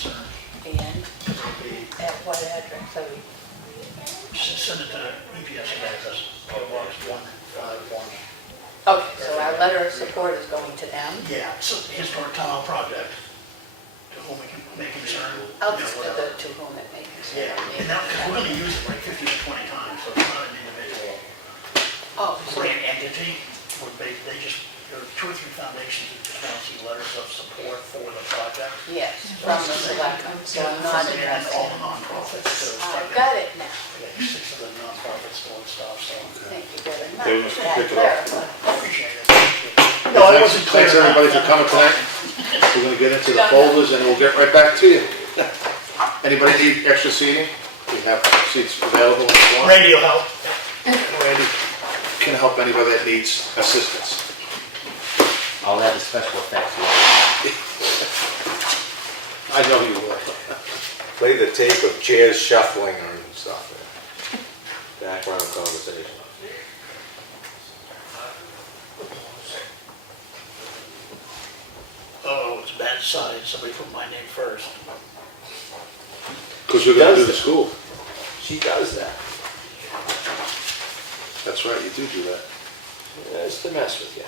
concern. And Because it'll be, at what address? So we, send it to EPS address, Box 151. okay, so our letter of support is going to them. Yeah, it's a historic town hall project, to whom we may concern. I'll you know, just do whatever. the to whom it may concern. Yeah, and now, because we're gonna use it like 15 to 20 times, so it's not an individual Oh, so grant entity. They just, there are 2 or 3 foundations that just want to see letters of support for the project. yes, from the selectmen, so I'm not And addressing. all the nonprofits too. I've got it now. Yeah, 6 of the nonprofits doing stuff, so. Thank you very much. They must That pick it up. clarifies. Appreciate it. No, it wasn't clear. Thanks everybody for coming tonight. We're gonna get into the folders and we'll get right back to you. Anybody need extra seating? We have seats available if you want. Radio help. Randy can help anybody that needs assistance. I'll add the special effects. I know you will. Play the tape of chairs shuffling or stuff. Background conversation. Oh, it's a bad sign. Somebody put my name first. Because you're gonna do the school. She does that. That's right, you do that. Yeah, it's to mess with you.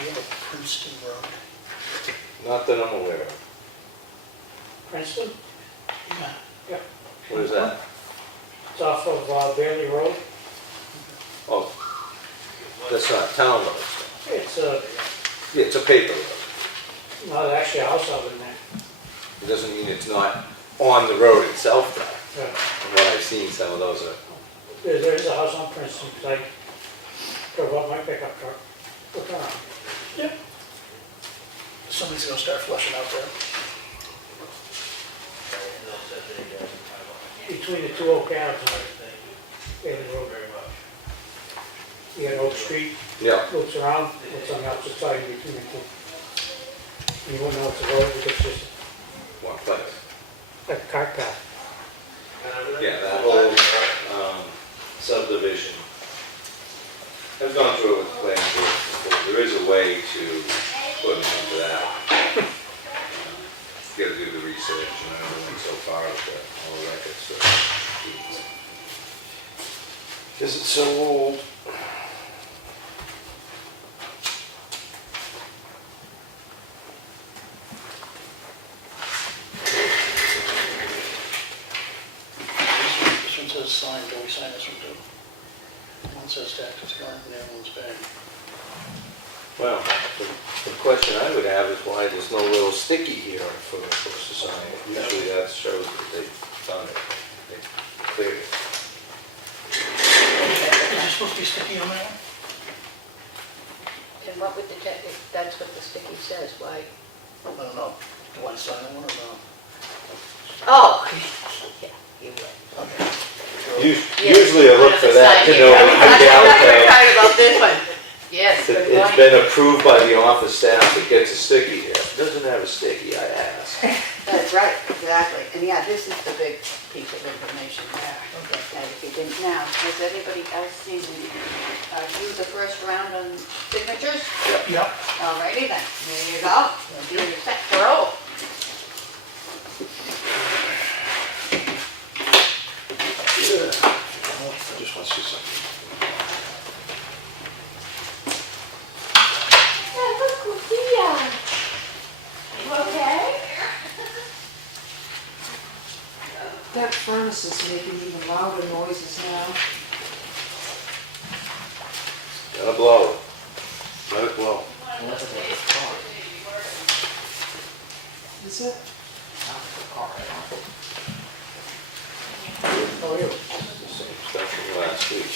We have a Princeton Road. Not that I'm aware of. Princeton? Yeah. Yep. What is that? It's off of Bailey Road. Oh, that's not town road. It's Yeah, it's a paper road. not actually a house out in there. It doesn't mean it's not on the road itself though. Yeah. From what I've seen, some of those are. There's a house on Princeton, because I drove up my pickup truck. Look around. Yep. Somebody's gonna start flushing out there. Between the two old cabs on Bailey Road. You got Oak Street, Yeah. loops around, it's on the opposite side between the two. You wouldn't know it's a road, because it's just One place. like a cart path. Yeah, that whole subdivision. I've gone through it with the planning board before. There is a way to put an end to that. Got to do the research, and I don't went so far with all the records. So. Is it so old? This one says sign, do we sign this one too? One says taxes current and the other one's paid. Well, the question I would have is why there's no little sticky here for folks to sign. Usually that shows that they've done it. They cleared it. Is it supposed to be sticky on that one? And what would the, if that's what the sticky says, why? I don't know. Do I sign that one or no? Oh, yeah, you would. Okay. Usually I look for that to know. We're talking about this one. Yes, good It's point. been approved by the office staff that gets a sticky here. It doesn't have a sticky, I ask. That's right, exactly. And yeah, this is the big piece of information there. Okay. And if you didn't now, has anybody else seen, are you the first round on signatures? Yep. Alrighty then, there you go. You're set to roll. I just want to see something. Yeah, look, Claudia. You okay? That furnace is making even louder noises now. Gotta blow it. Let it blow. And that's what they have car. Is it? Not the car, right? How are you? The same stuff from last week.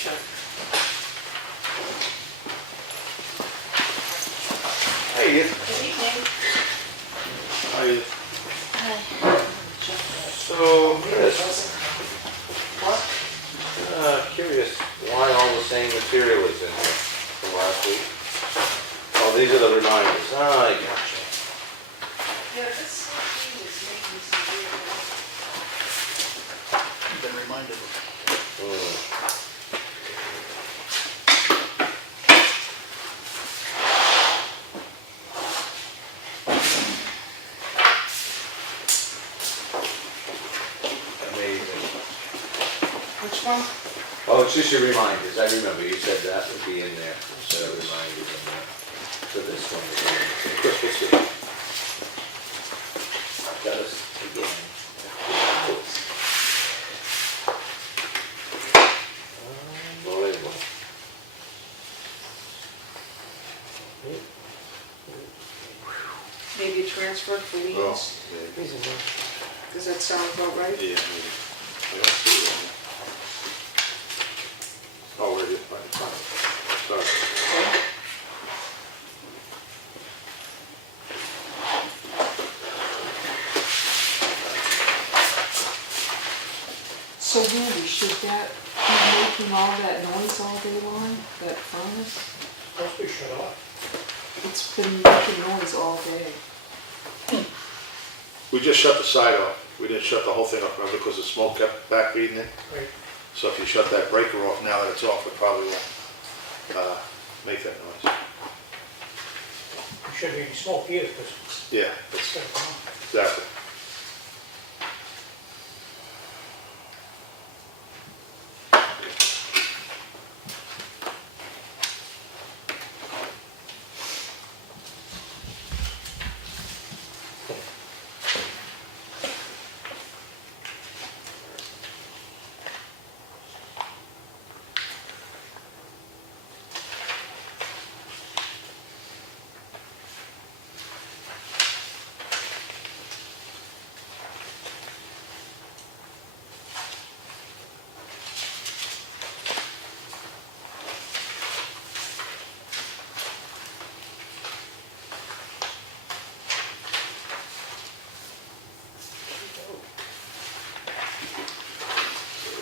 Hey, you. Good evening. So, Chris, What? curious why all the same material is in here from last week? Oh, these are the reminders. Ah, I gotcha. Yeah, this thing is making some weird noise. You've been reminded. Hmm. Amazing. Which one? Oh, it's just your reminders. I remember you said that would be in there. So reminders in there. So this one is in there. Chris, what's it? Got us again. Unbelievable. Maybe a transfer for Oh, liens? yeah. Does that sound about right? Yeah, maybe. I don't see it on there. Oh, where is it? Fine. Sorry. So Randy, should that be making all that noise all day long, that furnace? Must be shut off. It's been making noise all day. We just shut the side off. We didn't shut the whole thing off, remember, because the smoke kept back feeding in. Right. So if you shut that breaker off, now that it's off, it probably won't make that noise. It shouldn't be any smoke either, because Yeah, it's that's got on. exactly.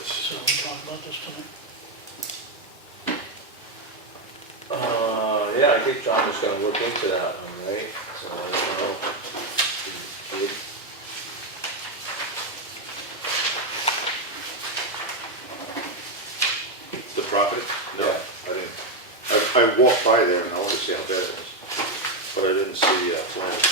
So we talked about this tonight. Yeah, I think John was gonna look into that one, right? So, I don't know. He did. The property? No, Yeah. I didn't. I walked by there and I wanted to see how bad it was, but I didn't see plans.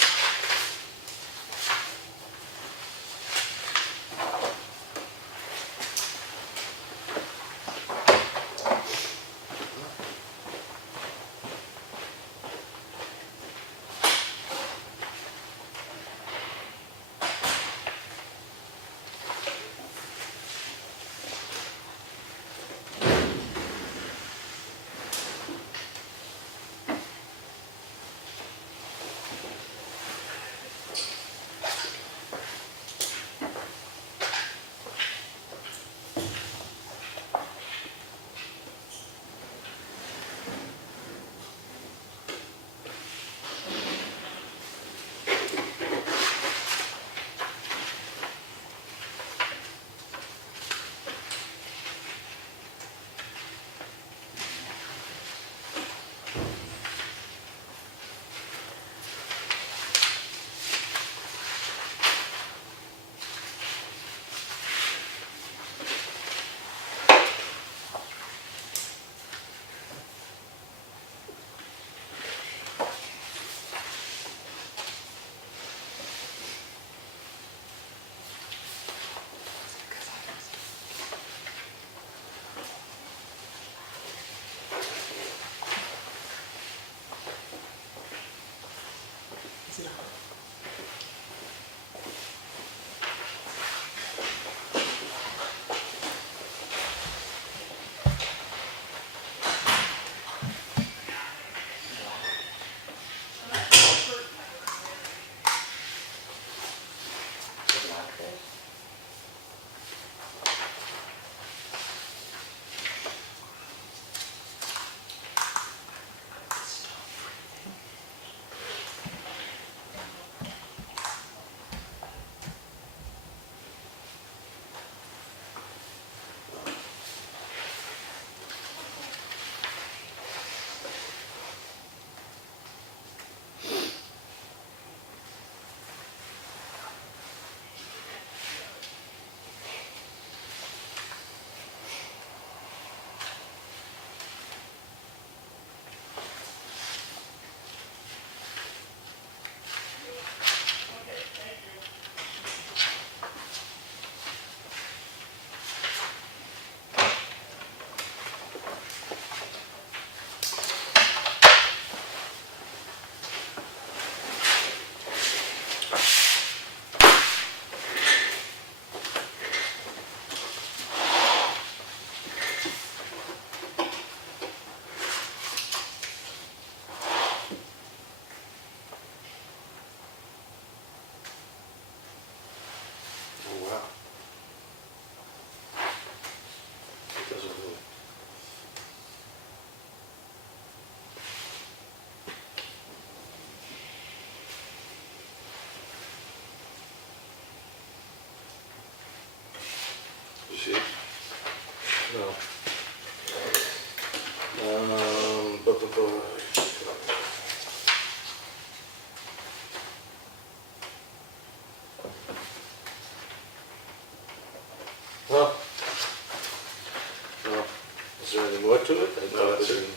to it? I No, thought that's there- it.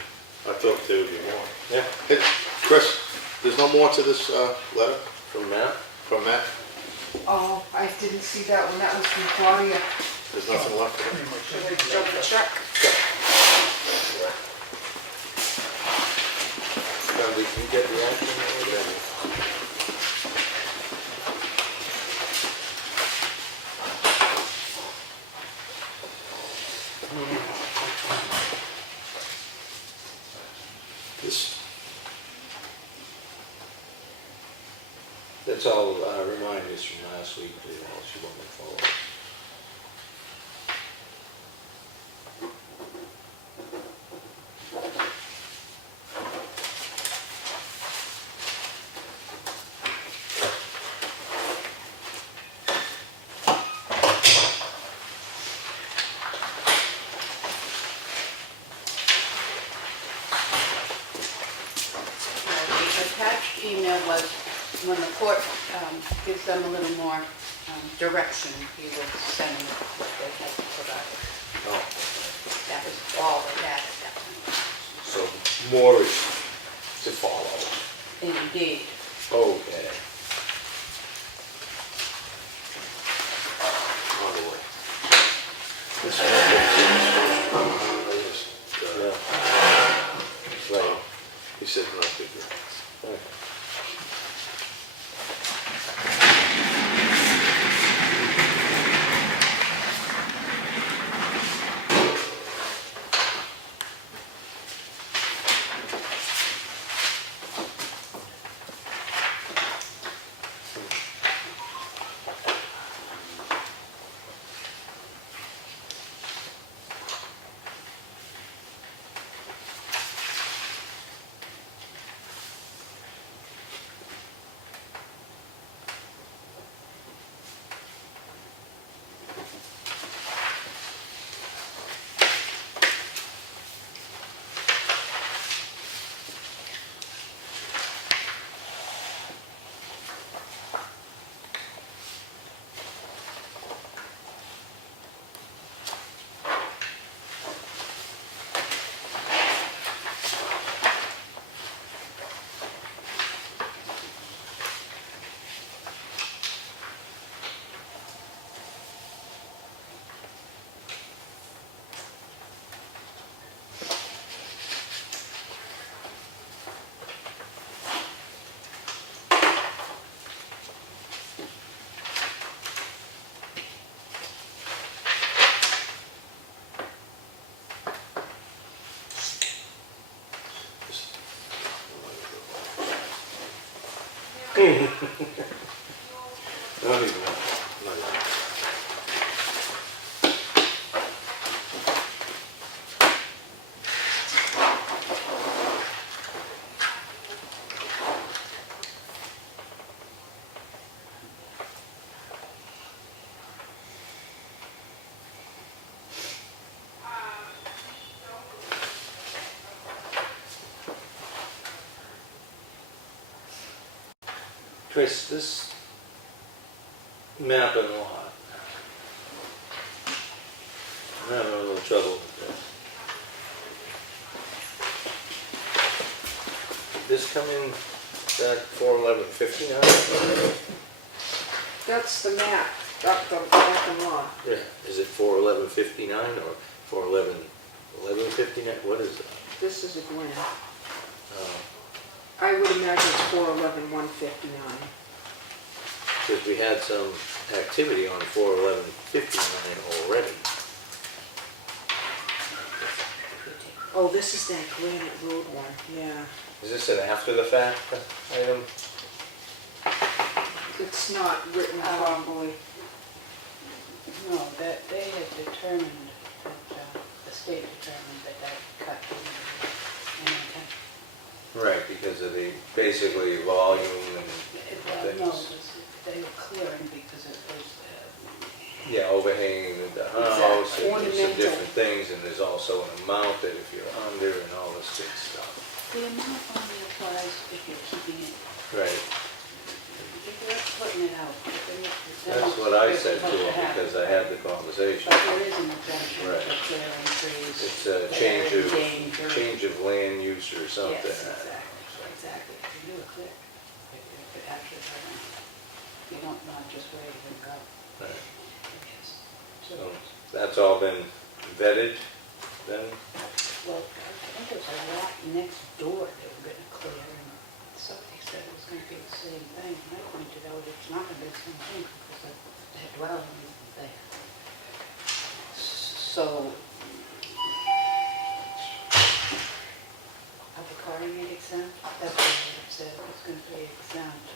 I thought there would be more. Yeah. Hey, Chris, there's no more to this letter From Matt? from Matt? Oh, I didn't see that one, that was from Claudia. There's nothing left of it? Pretty much Should we everything double like that. check? John, did you get the action? already? This, That's all reminders from last week, that all she wanted to follow. The attached email was when the court gives them a little more direction, he will send them what they had provided. Oh, That was all they had at that point. so more is to follow. Indeed. Okay. On the way. this Yeah. Right. he said no bigger. Right. Not even, not even. Chris, this map and lot, I'm having a little trouble with this. Did this come in that 41159? That's the map, that's the American law. Yeah, is it 41159 or 41159? What is it? This is a grant. Oh. I would imagine it's 411-159. Because we had some activity on 41159 already. Oh, this is that Granite Road one, yeah. Is this an after the fact item? It's not written properly. No, that they had determined that, the state determined that that cut was unintentional. Right, because of the, basically volume and No, things. they were clearing because it was, Yeah, overhanging the house, Exactly. and there's some Ornamental. different things, and there's also an amount that if you're under and all this good stuff. the amount only applies if you're keeping it, Right. if you're putting it out, if you're That's what I said to him because I had the conversation. But there is an exemption Right. for clearing trees. It's a that change are of, endangered. change of land use or something. Yes, exactly. If you do it quick, it actually, you don't want to just wait and go. Right. Yes. So that's all been vetted then? Well, I think there's a lot next door they were gonna clear, and somebody said it was gonna be the same thing, and I pointed out it's not gonna be the same thing, because that dwelling isn't there. So, are the carting it exempt? That's what it said, it's gonna be exempt.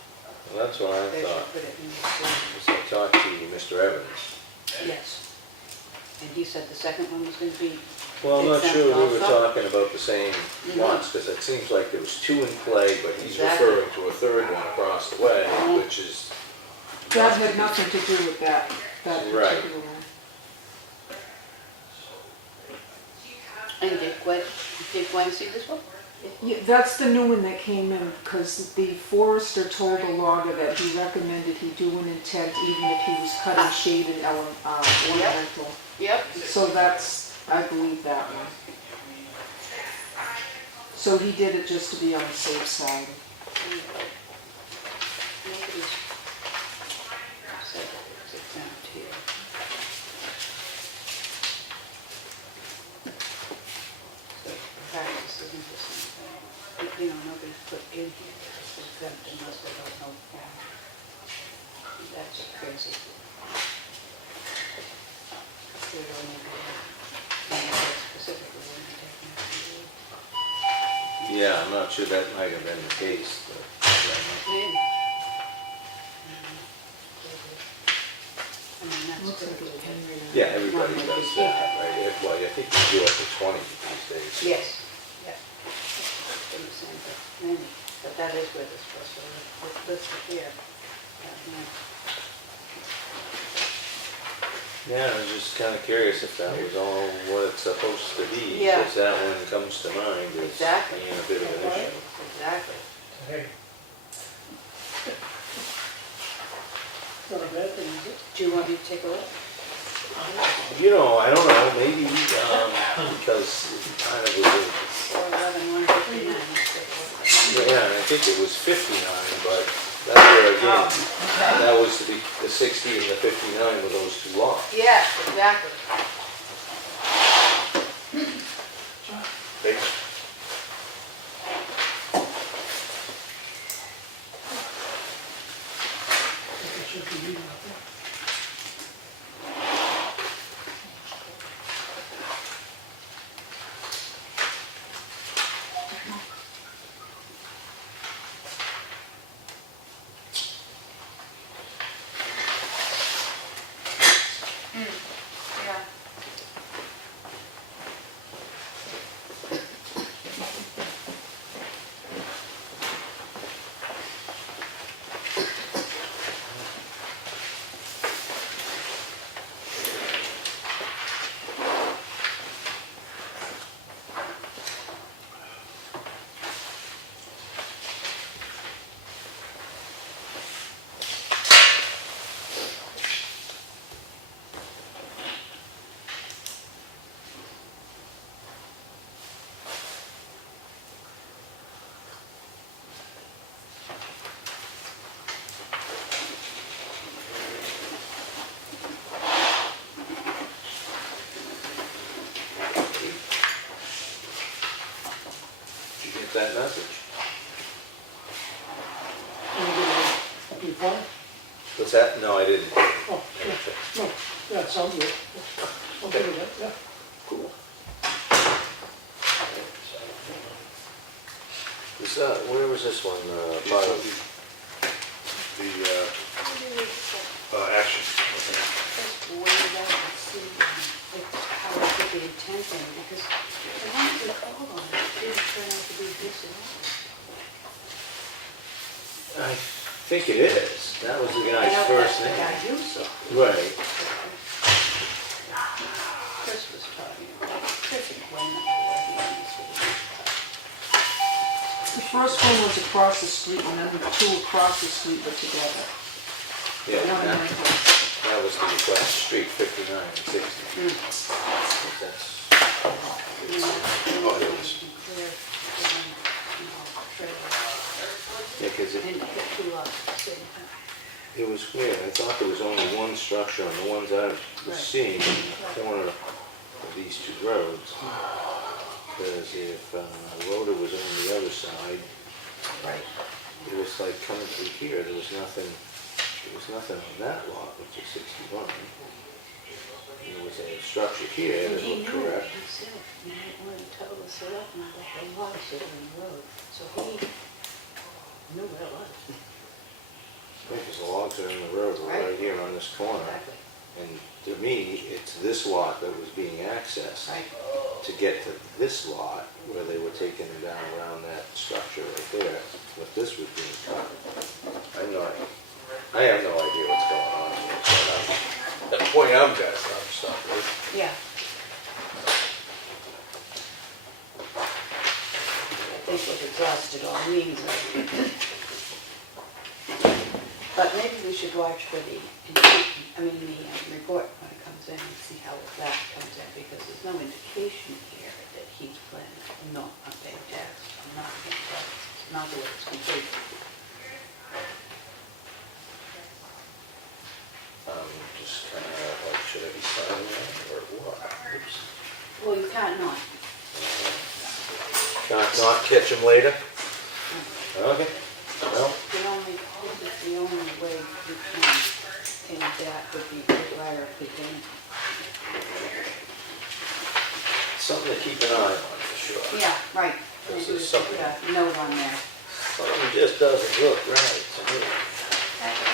Well, that's what I They should thought. put it in the exempt. So I talked to Mr. Evans. Yes. And he said the second one was gonna be Well, I'm not exempt sure we were also? talking about the same Mhm. ones, because it seems like there was two in play, but he's Exactly. referring to a third one across the way, Mhm. which is, That had nothing to do with that Right. particular one. And did Gwen see this one? Yeah, that's the new one that came in, because the forester told the logger that he recommended he do an intent even if he was cutting shade and ornamental. Yep. So that's, I believe that one. So he did it just to be on the safe side. Nobody's said that it's exempt here. So practice isn't the same thing. You know, nobody's put in here that it's exempt unless they don't know the form. That's crazy. It would only be, specifically when you're taking it from you. yeah, I'm not sure that might have been the case, but Maybe. I mean, that's Looks like typically. it's Henry. yeah, everybody does that, right? Well, I think you do up to 20 these days. Yes, yeah. It's been the same, but many, but that is where this was, so let's here. Yeah, I was just kind of curious if that was all what it's supposed to be. Yeah. Because that one comes to mind as Exactly. being a bit of an issue. Exactly. Hey, Not a bad thing, is it? Do you want me to take a look? You know, I don't know, maybe because it kind of was, 411, 159. yeah, and I think it was 59, but that's where again, that was the 60 and the 59 were those two lots. Yeah, exactly. Thanks. It should be reading up there. Yeah. Did you get that message? Up in front? What's that? No, I didn't. Oh, yeah, no, yeah, it sounds good. I'll do that, yeah. Cool. Where was this one, part of? The, action. Just weigh it out and see how I put the intent in, because the one that we called on didn't turn out to be this at all. I think it is. That was the guy's I know first that's the guy name. you saw. Right. Chris was talking about, Chris and Gwen were working on this with me. The first one was across the street, and then the two across the street were together. Yeah, One of that, my that was the request street, 59 and 60. That's, Oh, there it is. yeah, because And put two lots at the same time. it was weird. I thought there was only one structure on the ones I was Right. seeing in the corner of these two roads. Because if a road was on the other side, Right. it was like coming through here, there was nothing on that lot, which is 61. There was a structure here And that he looked knew it, correct. he said, you might want to tell the selectmen that they lost it on the road. So he knew what it was. Because the logs are in the road, we're right Right. here on this corner. Exactly. And to me, it's this lot that was being accessed Right. to get to this lot where they were taking it down around that structure right there, but this was being cut. I have no idea what's going on here, so at the point I'm stuck with. Yeah. I think what exhausted all means. But maybe we should watch for the, report when it comes in and see how that comes in, because there's no indication here that he's planning not paying tax, not paying tax, not the way it's complete. Just kind of like, should I be signing that or what? Well, you can't not. Can't not catch them later? Okay, well, This is the only way you can, and that would be directly in. something to keep an eye on for sure. Yeah, right. This Maybe is we something- put a note on there. Something just doesn't look right to me.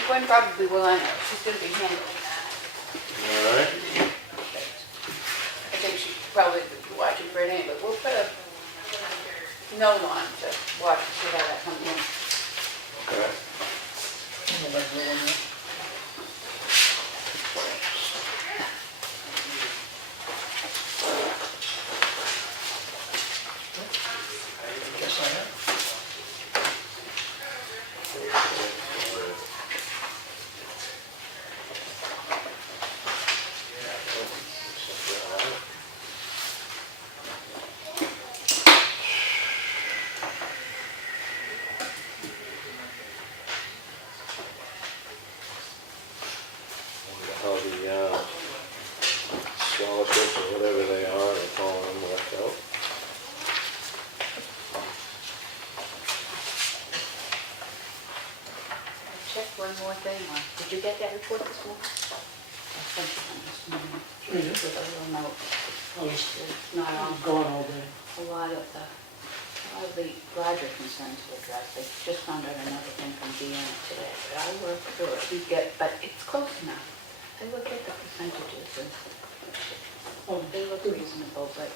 Gwen probably will, I know, she's gonna be handling that. All right. I think she probably would be watching for it anyway, but we'll put a note on to watch and see how that comes in. Okay. Guess I have. How the scholarships or whatever they are, they call them, left out. Check one more thing on, did you get that report this morning? I sent it on this morning. Mhm. With a little note. Oh, it's It's not on. gone all day. A lot of the larger concerns were addressed. They just found out another thing from Deanna today, but I worked through it. But it's close enough. I looked at the percentages and they look reasonable, but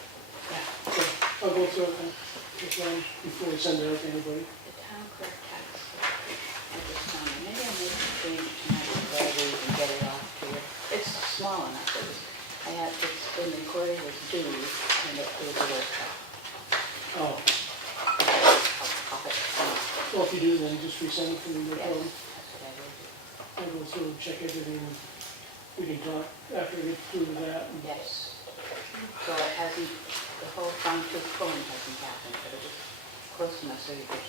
yeah. Okay, I'll go through it before we send it out to anybody. The town clerk tax at this time, maybe I'll make a change tonight so that we can get it off to you. It's small enough. It's been recorded as due and it was a workshop. Oh, I'll put it on. well, if you do, then just resend it to me, no Yes, problem. that's what I will do. I'll go through and check everything, and we can talk after we get through that. and- Yes. So it hasn't, the whole fine tooth comb hasn't happened, but it was close enough so you could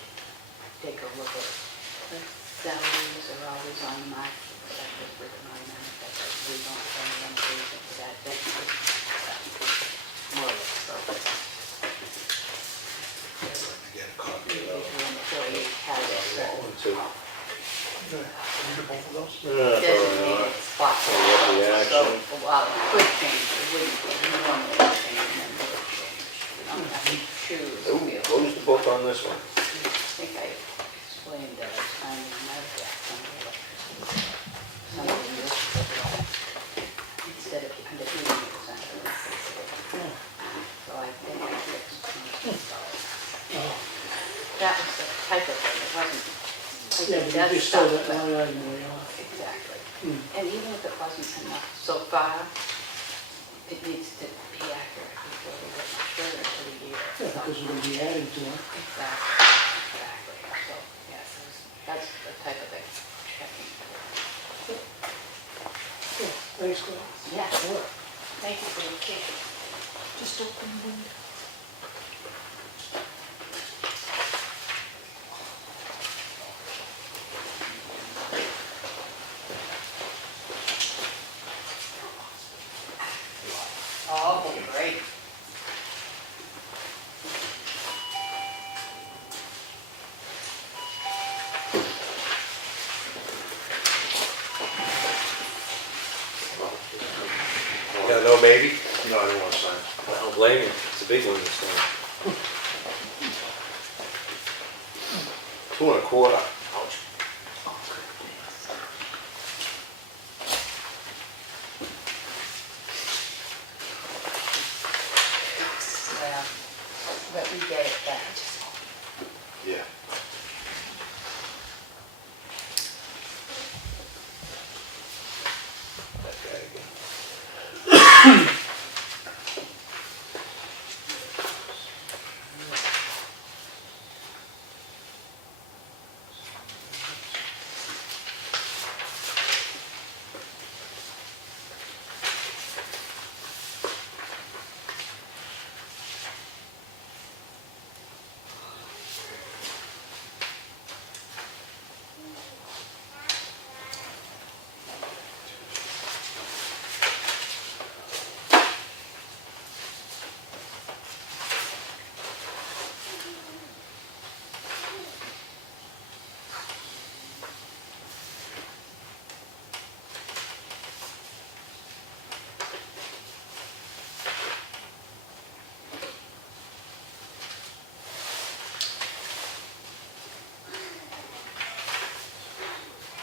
take a look at it. The salaries are always on the mark, that was written on them, that we don't send them anything for that, that's more or less, so. Get a copy of Individual those. employee has a One, two. Read both of those? designated spot. What the action? So, well, it could change, it wouldn't be, normally it would change, and then it would change. You don't have to choose. Ooh, We'll- close the book on this one. I think I explained that I signed another draft on the electricity. Something this instead of under 80%. So I think I fixed $20. Oh, That was the type of thing, it wasn't. like yeah, it but does you just told stuff, that but- line item way off. Exactly. Hmm. And even if it wasn't enough so far, it needs to be accurate before we get much further into the year. Yeah, So- because we're gonna be adding to it. Exactly. So, yes, that's the type of thing checking. Thanks, Claudia. Yeah, sure. Thank you for the cake. Just open the window. Oh, great. Yeah, no, maybe? No, I don't want to sign. I don't blame you. It's a big one this time. 2 1/4. Ouch. Well, let me get it back. Yeah. That guy again.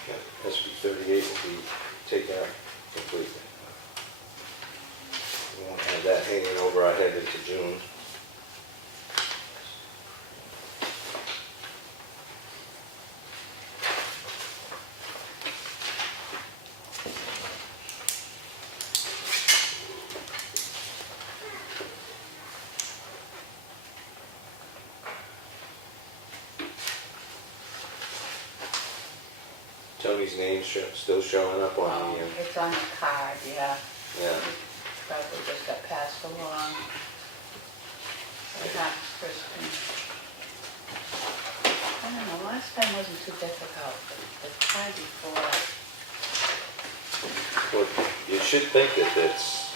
Yeah, SB 38 will be taken out completely. We won't have that hanging over our head into June. Tony's name's still showing up on the, It's on the card, yeah. yeah. Probably just got passed along. Perhaps Kristen. I don't know, last time wasn't too difficult, but the time before, Well, you should think that it's,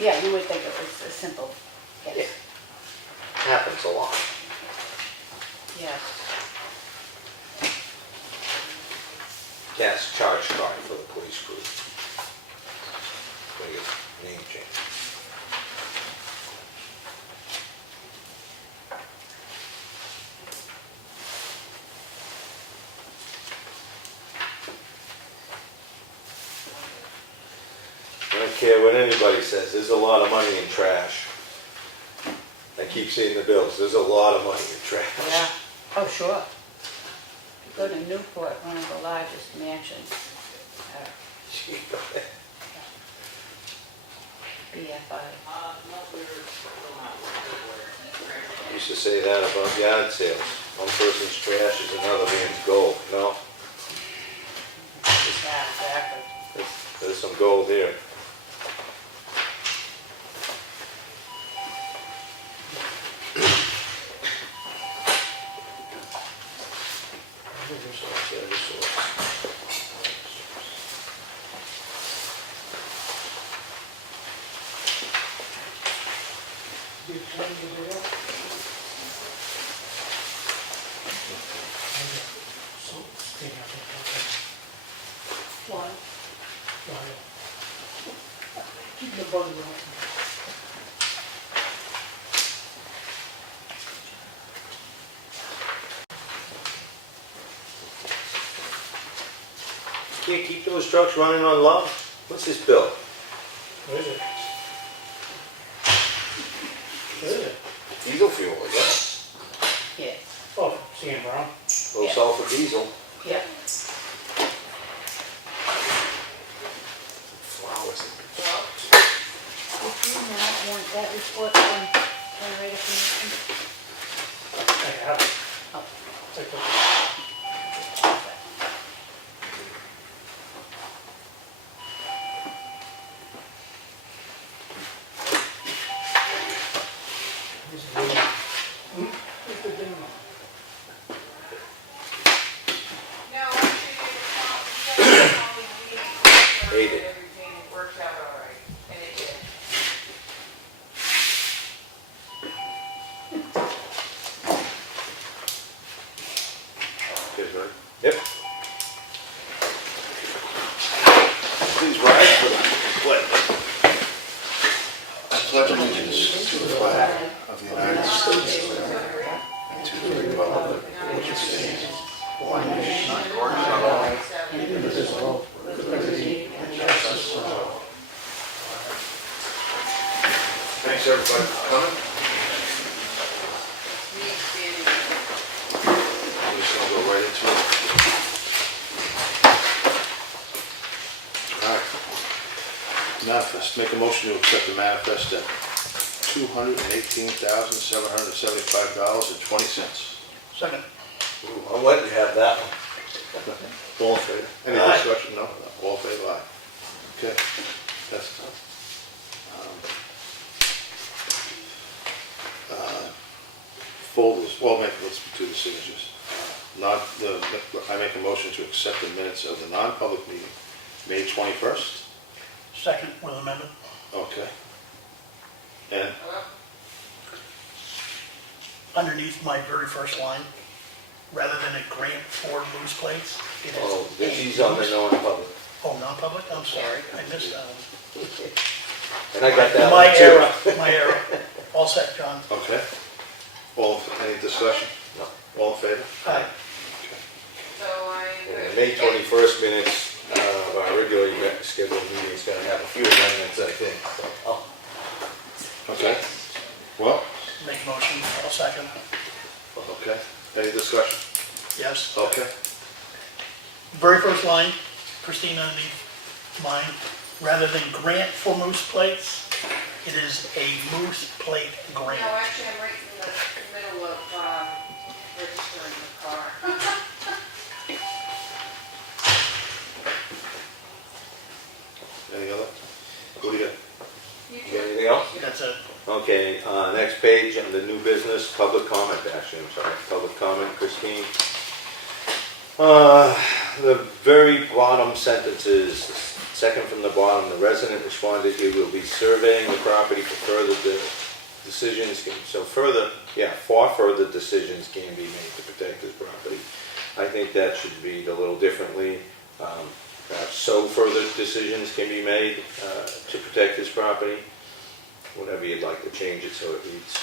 yeah, you would think it was a simple yes. happens a lot. Yes. Gas charge card for the police crew. Biggest name change. I don't care what anybody says, there's a lot of money in trash. I keep seeing the bills, there's a lot of money in trash. Yeah, oh, sure. Go to Newport, one of the largest mansions, BFI. Used to say that about yard sales. One person's trash is another man's gold. No, Exactly. there's some gold here. One. Keep the buzzer on. Can't keep those trucks running on love? What's this bill? What is it? What is it? Diesel fuel, I guess. Yes. Oh, Sam Brown. Low Yeah. sulfur diesel. Yep. Flowers. Did you not want that report from generator commission? I have it. Oh. Take a look. right? Yep. Please rise for the pledge. I pledge allegiance to the flag of the United States of America and to the republic which stands one nation under God, indivisible, with liberty and justice for all. Thanks everybody for coming. I'm just gonna go right into it. All right. Manifest, make a motion to accept the manifest at $218,775.20. Second. Ooh, I'll let you have that one. All in favor? Any Aye. discussion? No? All in favor? Aye. Okay, that's done. Folders, well, let's do the signatures. I make a motion to accept the minutes of the non-public meeting, May 21st. Second with amendment. Okay. And, Underneath my very first line, rather than a grant for loose plates, it is. Oh, a he's on the loose- non-public. Oh, non-public? I'm sorry, I missed that one. And I got that My one too. error, my error. All set, John. okay. Any discussion? No. All in favor? Aye. And the May 21st minutes of our regularly scheduled meeting is going to have a few amendments, I think. So, Okay. Well, Make a motion, I'll second. okay. Any discussion? Yes. Okay. Very first line, Christine underneath mine, rather than grant for moose plates, it is a moose plate No, grant. actually, I'm right in the middle of registering the car. Any other? What do you got? You you got do. anything else? That's it. Okay, next page on the new business, public comment, actually, I'm sorry, public comment, Christine. The very bottom sentences, second from the bottom, the resident responded he will be surveying the property for further decisions, for further decisions can be made to protect his property. I think that should read a little differently. Perhaps so further decisions can be made to protect his property. Whatever you'd like to change it so it reads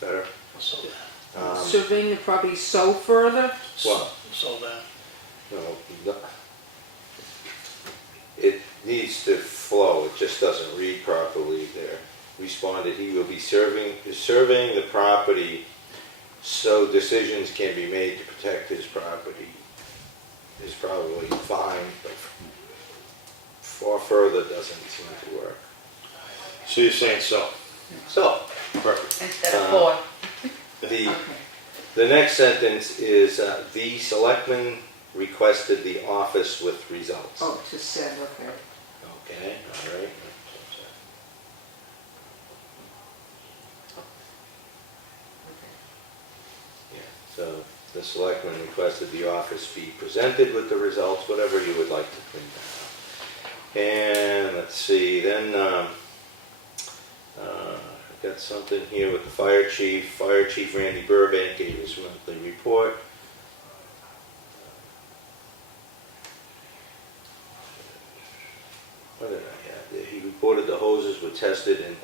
better. So, Surveying the property so further? Well, so that, no, it needs to flow, it just doesn't read properly there. Responded, he will be surveying the property so decisions can be made to protect his property is probably fine, but far further doesn't seem to work. So you're saying so? So, Perfect. Instead of four. the, Okay. the next sentence is, the selectmen requested the office with results. Oh, just said, okay. Okay, all right. Yeah, so the selectmen requested the office be presented with the results, whatever you would like to clean that up. And let's see, then I've got something here with the fire chief. Fire Chief Randy Burbank gave his monthly report. What did I have there? He reported the hoses were tested and,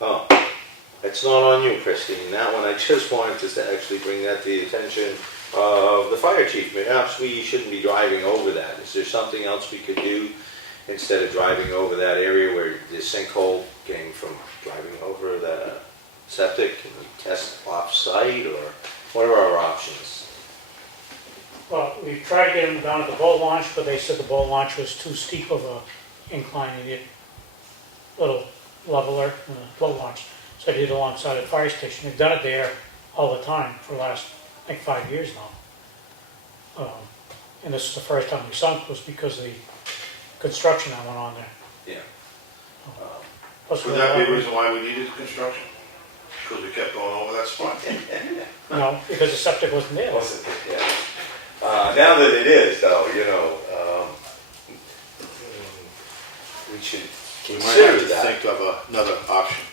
oh, it's not on you, Christine. That one, I just wanted to actually bring that to the attention of the fire chief. Perhaps we shouldn't be driving over that. Is there something else we could do instead of driving over that area where the sinkhole came from, driving over the septic? Can we test off-site, or what are our options? Well, we tried to get them down at the boat launch, but they said the boat launch was too steep of a incline to get a little leveler in the boat launch. So they did it alongside the fire station. They've done it there all the time for the last, I think, 5 years now. And this is the first time we sunk was because of the construction that went on there. Yeah. Plus Would we that be had- the reason why we needed construction? Because we kept going over that spot? No, because the septic wasn't there. Wasn't it? Yeah. Now that it is, though, we should We might consider have to that think of another option.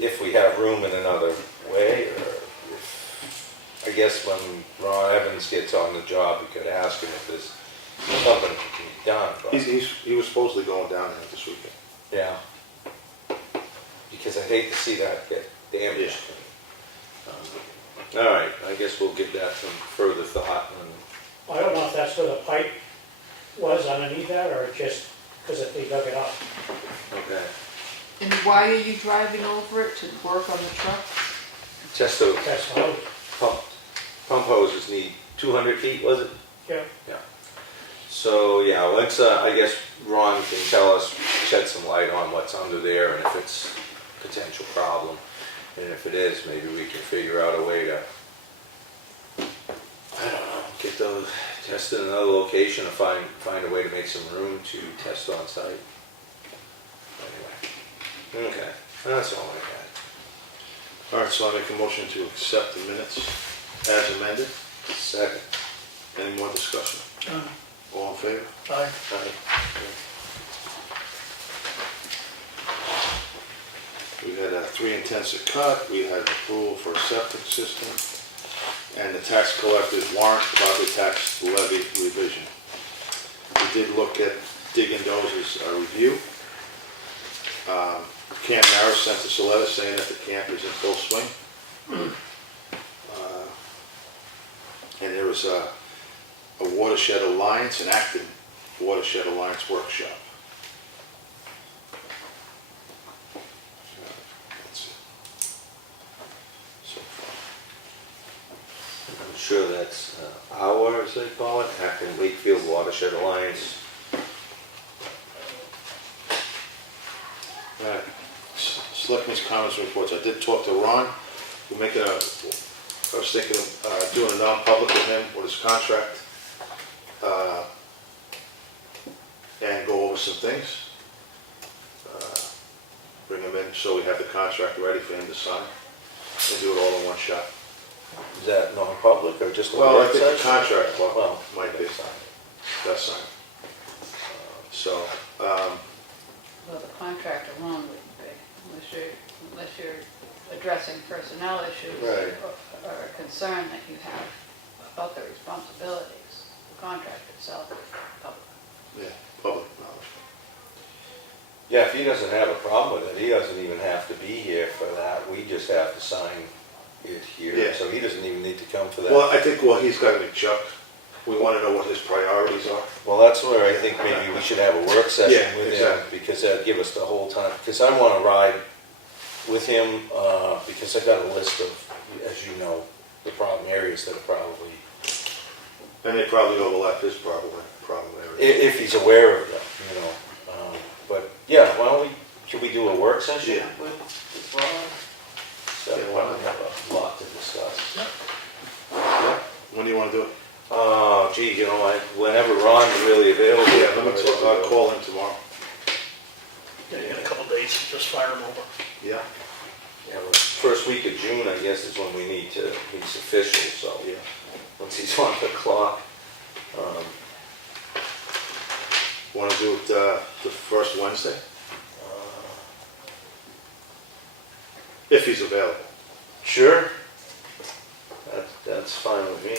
if we have room in another way, or if, I guess when Ron Evans gets on the job, we could ask him if there's something that can be done, but, He was supposedly going down there this weekend. yeah. Because I hate to see that get damaged. All right, I guess we'll give that some further thought. I don't know if that's where the pipe was underneath that, or just because if they dug it up. Okay. And why are you driving over it, to work on the truck? Just so That's how, pump hoses need 200 feet, was it? yeah. Yeah. So, yeah, let's, I guess Ron can tell us, shed some light on what's under there and if it's a potential problem. And if it is, maybe we can figure out a way to, I don't know, get those, test in another location or find a way to make some room to test on site. Anyway, okay, that's all I had. All right, so I make a motion to accept the minutes as amended. Second. Any more discussion? Uh, All in favor? Aye. We had 3 intensive cut, we had approval for a septic system, and the tax collector's warrant property tax levy revision. We did look at Dig and Doz's review. Camp Narrows sent us a letter saying that the camp is in full swing. And there was a Watershed Alliance, an active Watershed Alliance workshop. That's it. So far. I'm sure that's our, as they call it, Acton Wakefield Watershed Alliance. All right. Selectmen's comments and reports. I did talk to Ron. We're making I was thinking of doing a non-public with him with his contract, and go over some things. Bring him in so we have the contract ready for him to sign, and do it all in one shot. Is that non-public or just a Well, I work think the session? contract Well, might be, that's signed. So, Well, the contract alone wouldn't be, unless you're addressing personnel issues. Right. Or a concern that you have about the responsibilities. The contract itself is public. yeah, public knowledge. yeah, if he doesn't have a problem with it, he doesn't even have to be here for that. We just have to sign it here. Yeah. So he doesn't even need to come for that. Well, I think, he's got a new Chuck. We want to know what his priorities are. Well, that's where I think maybe we should have a work session Yeah, with exactly. him, because that'd give us the whole time. Because I want to ride with him, because I got a list of, as you know, the problem areas that are probably, And they probably overlap his problem area. if he's aware of them, you know. But yeah, why don't we, should we do a work session Yeah. with Ron? So Yeah, why not? we have a lot to discuss. Yeah. When do you want to do it? Oh, gee, you know, whenever Ron's really available. Yeah, let me talk, I'll call him tomorrow. Yeah, you got a couple days, just fire them over. Yeah. Yeah, well, first week of June, I guess, is when we need to, he's official, so, Yeah. once he's on the clock. Want to do it the first Wednesday? If he's available. Sure. That's fine with me.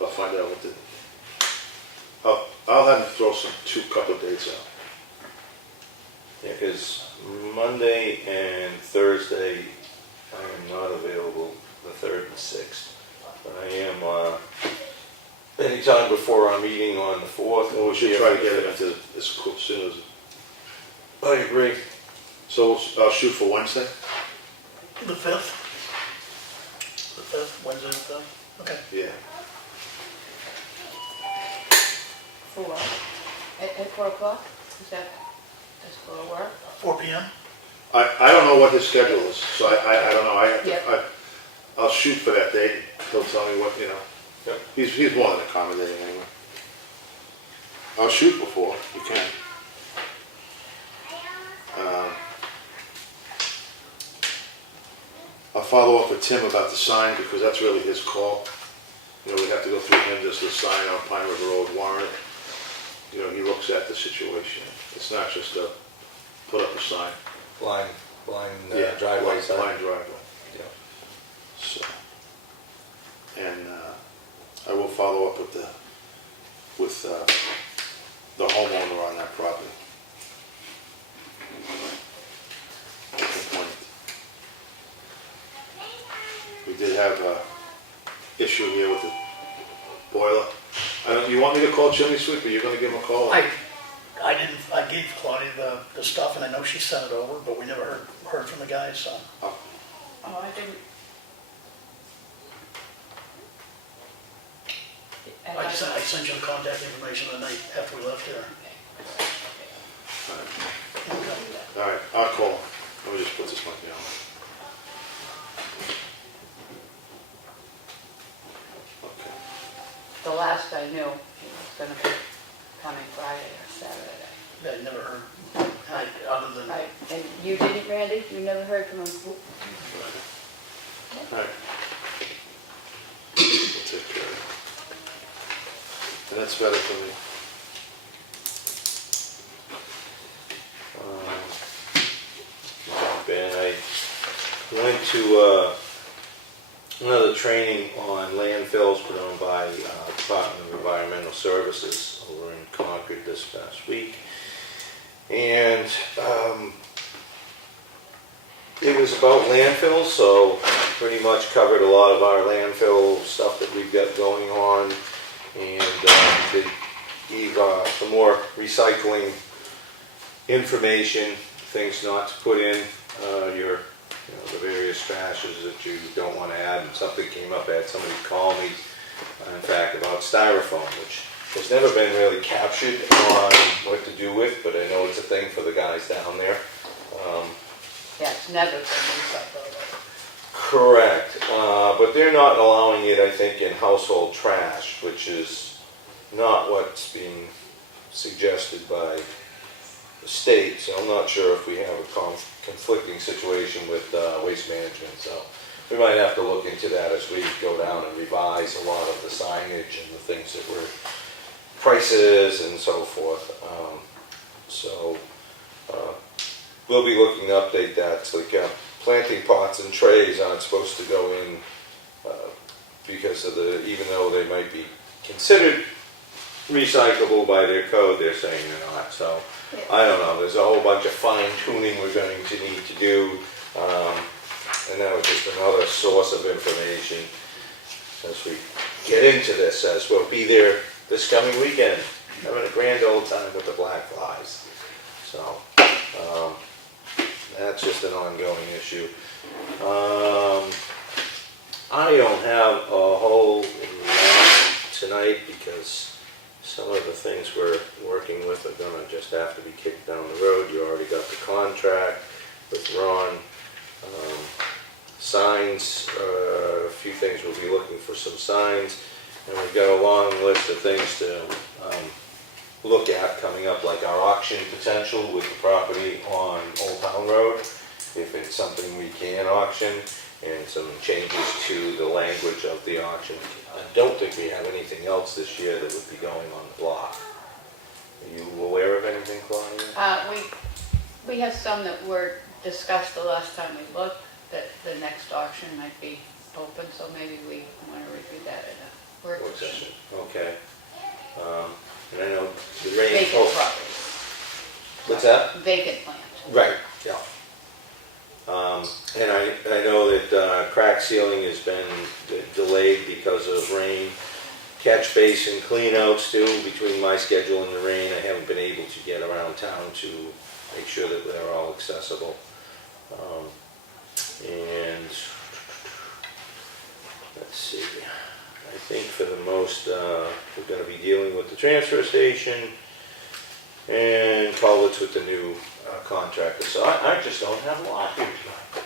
I'll find out what the, I'll have him throw couple of dates out. Yeah, because Monday and Thursday, I am not available, the 3rd and 6th. But I am, anytime before our meeting on the 4th. Well, we should try to get it into as soon as. I agree. So I'll shoot for Wednesday? The 5th? The 5th, Wednesday the 5th? Okay. Yeah. At 4 o'clock? Is that, does 4 work? 4 PM? I don't know what his schedule is, so I don't know. Yeah. I'll shoot for that date. He'll tell me what, Yep. He's more than accommodating anyway. I'll shoot before, you can. I'll follow up with Tim about the sign, because that's really his call. We have to go through him just to sign on Pine River Road warrant. He looks at the situation. It's not just a put up a sign. Blind Yeah, driveway sign. Blind driveway. Yeah. So, And I will follow up with the homeowner on that property. We did have a issue here with the boiler. You want me to call Chimney Sweep, or you're gonna give him a call? I gave Claudia the stuff, and I know she sent it over, but we never heard from the guys, so. Oh, I didn't. I sent you the contact information the night after we left here. All right, I'll call him. Let me just put this monkey on. Okay. The last I knew, he was gonna be coming Friday or Saturday. I never heard, other than, Right, and you didn't, Randy? You never heard from him? All right. We'll take care of it. And that's better for me. Ben, I went to another training on landfills put on by Department of Environmental Services over in Concord this past week. And it was about landfills, so pretty much covered a lot of our landfill stuff that we've got going on. And they gave some more recycling information, things not to put in the various trashes that you don't want to add. And something came up, I had somebody call me, in fact, about styrofoam, which has never been really captured on what to do with, but I know it's a thing for the guys down there. Yeah, it's never been recycled. Correct, but they're not allowing it, I think, in household trash, which is not what's being suggested by the state, so I'm not sure if we have a conflicting situation with waste management, so we might have to look into that as we go down and revise a lot of the signage and the things that were prices and so forth. We'll be looking to update that. It's like planting pots and trays aren't supposed to go in because of even though they might be considered recyclable by their code, they're saying they're not. So I don't know. There's a whole bunch of fine tuning we're going to need to do, and that was just another source of information as we get into this. As we'll be there this coming weekend, having a grand old time with the black flies. So that's just an ongoing issue. I don't have a whole lot tonight because some of the things we're working with are going to just have to be kicked down the road. You already got the contract with Ron. Signs, a few things we'll be looking for some signs. And we've got a long list of things to look at coming up, like our auction potential with the property on Old Town Road, if it's something we can auction, and some changes to the language of the auction. I don't think we have anything else this year that would be going on the block. Are you aware of anything, Claudia? We have some that were discussed the last time we looked, that the next auction might be open, so maybe we want to review that at a work session. Okay. And I know the rain. Vacant properties. What's that? Vacant land. Right, yeah. And I know that crack sealing has been delayed because of rain. Catch basin cleanouts too, between my schedule and the rain, I haven't been able to get around town to make sure that they're all accessible. And let's see, I think for the most, we're going to be dealing with the transfer station and culverts with the new contractor. So I just don't have a lot here tonight.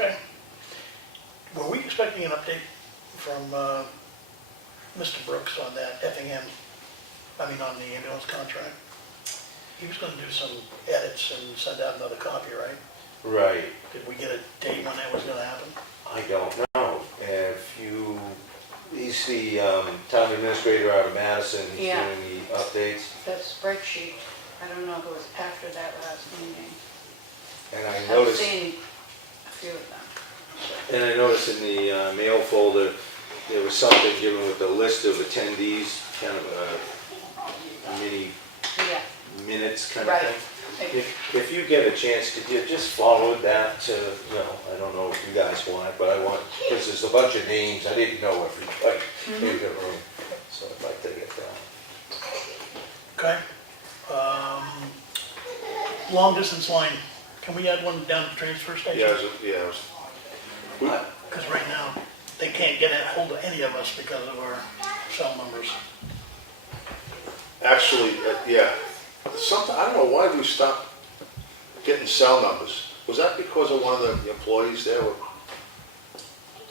okay. Were we expecting an update from Mr. Brooks on that Effingham, on the ambulance contract? He was going to do some edits and send out another copy, right? Right. Did we get a date when that was going to happen? I don't know. He's the town administrator out of Madison. He's Yeah. doing the updates. The spreadsheet, I don't know if it was after that last meeting. And I I've noticed, seen a few of them. And I noticed in the mail folder, there was something given with a list of attendees, kind of a mini Yeah, minutes kind of right. thing. If you get a chance, could you just forward that to, I don't know if you guys want it, but I want, because there's a bunch of names, I didn't know everybody in the room, so I'd like to get that. Okay. Long distance line, can we add one down at the transfer station? Because right now, they can't get a hold of any of us because of our cell numbers. Actually, yeah, something, I don't know why we stopped getting cell numbers. Was that because of one of the employees there?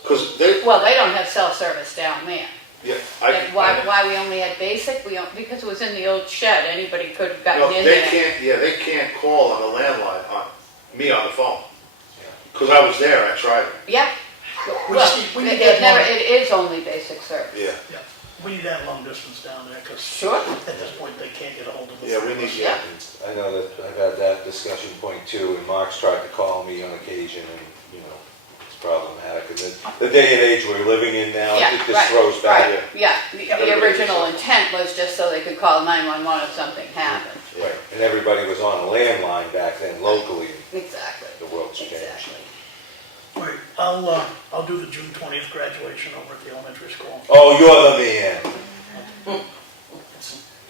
Because they, Well, they don't have cell service down there. yeah, And why we only had basic? Because it was in the old shed, anybody could have gotten no, in they there. can't, yeah, they can't call on the landline, on me on the phone. Because I was there, I tried it. Yeah. We Well, see- we need it that one. is only basic service. Yeah, Yeah, we need that long distance down there because Sure. at this point, they can't get a hold of us. yeah, we need, Yeah. I know that I've had that discussion point too, and Mark's tried to call me on occasion, and, it's problematic. And the day and age we're living in now, Yeah, it just right, throws back. right, yeah. The original intent was just so they could call 911 if something happened. Right, and everybody was on a landline back then locally, Exactly. the world's changed. Exactly. All right, I'll do the June 20th graduation over at the elementary school. Oh, you're the man.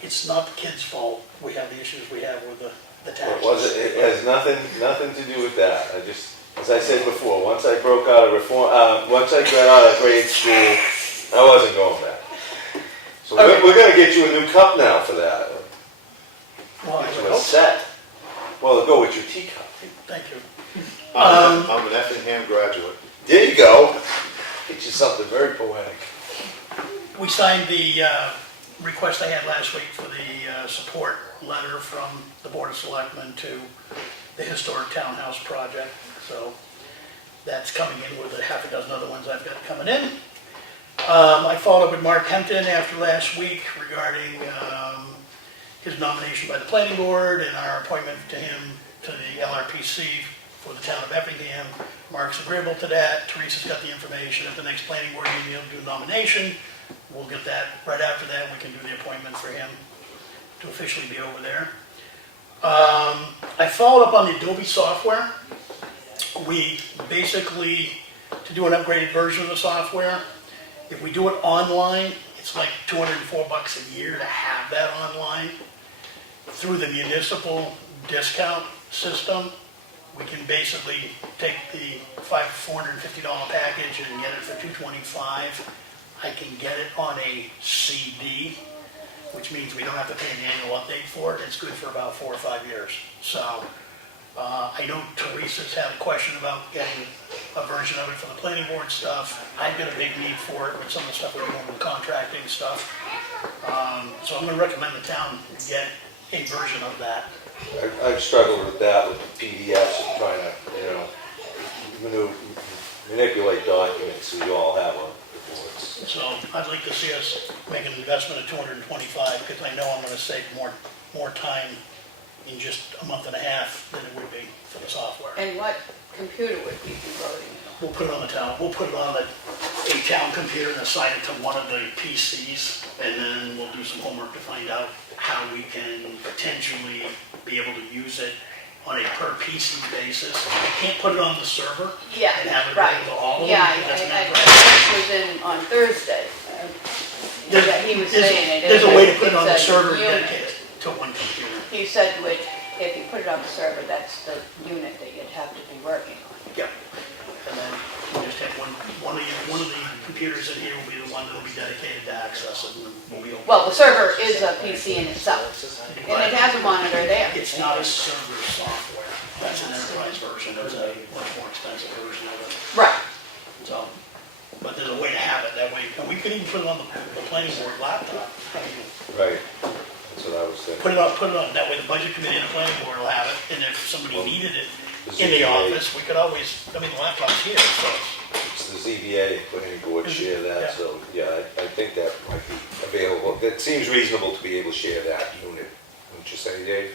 It's not the kids' fault. We have the issues we have with the taxes. It has nothing to do with that. I just, as I said before, once I broke out of once I got out of grade school, I wasn't going back. So we're gonna get you a new cup now for that. Well, I Get would you a hope so. set. Well, it'll go with your teacup. Thank you. I'm an Effingham graduate. There you go. Get you something very poetic. We signed the request I had last week for the support letter from the Board of Selectmen to the historic townhouse project. So that's coming in with a half a dozen other ones I've got coming in. I followed up with Mark Hempton after last week regarding his nomination by the planning board and our appointment to him to the LRPC for the town of Effingham. Mark's agreeable to that. Teresa's got the information. At the next planning board meeting, he'll do a nomination. We'll get that right after that. We can do the appointment for him to officially be over there. I followed up on the Adobe software. We basically, to do an upgraded version of the software, if we do it online, it's like $204 a year to have that online. Through the municipal discount system, we can basically take the $450 package and get it for $225. I can get it on a CD, which means we don't have to pay an annual update for it. It's good for about 4 or 5 years. So I know Teresa's had a question about getting a version of it for the planning board stuff. I've got a big need for it with some of the stuff we're doing with contracting stuff. So I'm going to recommend the town get a version of that. I've struggled with that with the PDFs and trying to, manipulate documents so you all have them. So I'd like to see us make an investment of $225 because I know I'm going to save more time in just a month and a half than it would be for the software. And what computer would we be voting on? We'll put it on the town, we'll put it on a town computer and assign it to one of the PCs, and then we'll do some homework to find out how we can potentially be able to use it on a per PC basis. I can't put it on the server Yeah, and have it right. available to all of them. Yeah, because that's not I right. was in on Thursday. There's- Yeah, he was there's- saying it. There's a way to put it on the It's a server and unit. dedicate it to one computer. He said if you put it on the server, that's the unit that you'd have to be working on. Yeah, and then we'll just have one of the computers in here will be the one that'll be dedicated to access it, and we'll be able. Well, the server is a PC in itself, and it has a monitor there. It's not a server software, that's an enterprise version, it's a much more expensive version of it, Right. so. But there's a way to have it that way, and we could even put it on the planning board laptop. Right, that's what I was thinking. Put it on, that way the budget committee and the planning board will have it, and if somebody needed it in the ZBA. office, we could always, the laptop's here, so. It's the ZBA, planning board share Yeah. that, so, yeah, I think that might be available. It seems reasonable to be able to share that unit, wouldn't you say, Dave?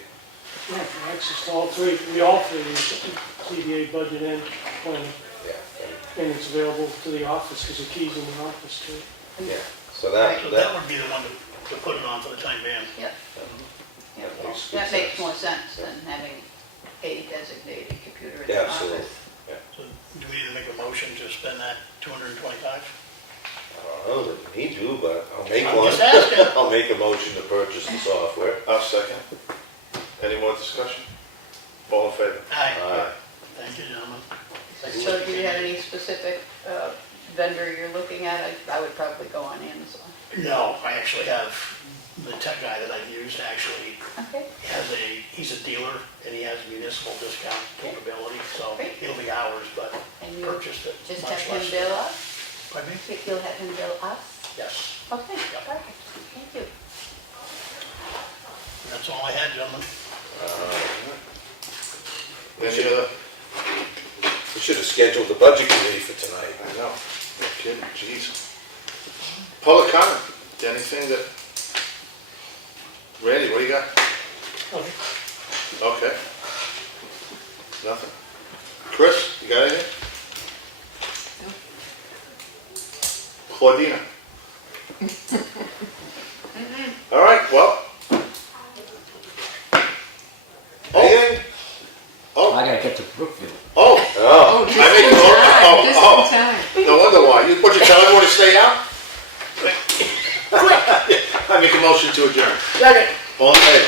Yeah, access to all three, we all three use CBA budget and planning. Yeah. and it's available to the office, because the key's in the office too. Yeah, so So that, that would be the one to put it on for the time being. Yep. Yep. makes good That makes sense. more sense than having a designated computer in Yeah, the absolutely. office. So do we need to make a motion to spend that 225? I don't know that you need to, but I'll make I'm one. just asking. I'll make a motion to purchase the software. I'll second. Any more discussion? All in favor? Aye. Thank you, gentlemen. So do you have any specific vendor you're looking at? I would probably go on Amazon. No, I actually have, the tech guy that I've used actually Okay. he's a dealer and he has municipal discount capability, so Great. it'll be ours, but And you purchased it just much have him less. bill us? Pardon me? You'll have him bill us? Yes, Okay, perfect. Thank you. that's all I had, gentlemen. Any other? We should have scheduled the budget committee for tonight. I know, no kidding, jeez. Public comment, anything that, Randy, what do you got? Okay. Okay. Nothing. Chris, you got anything? Claudia? All right, well. Anything? Oh, I gotta get to Brookfield. oh, Oh, Just I in made you time, just oh, in time. no wonder why. What, you tell everyone to stay out? I make a motion to adjourn. Second. All in favor?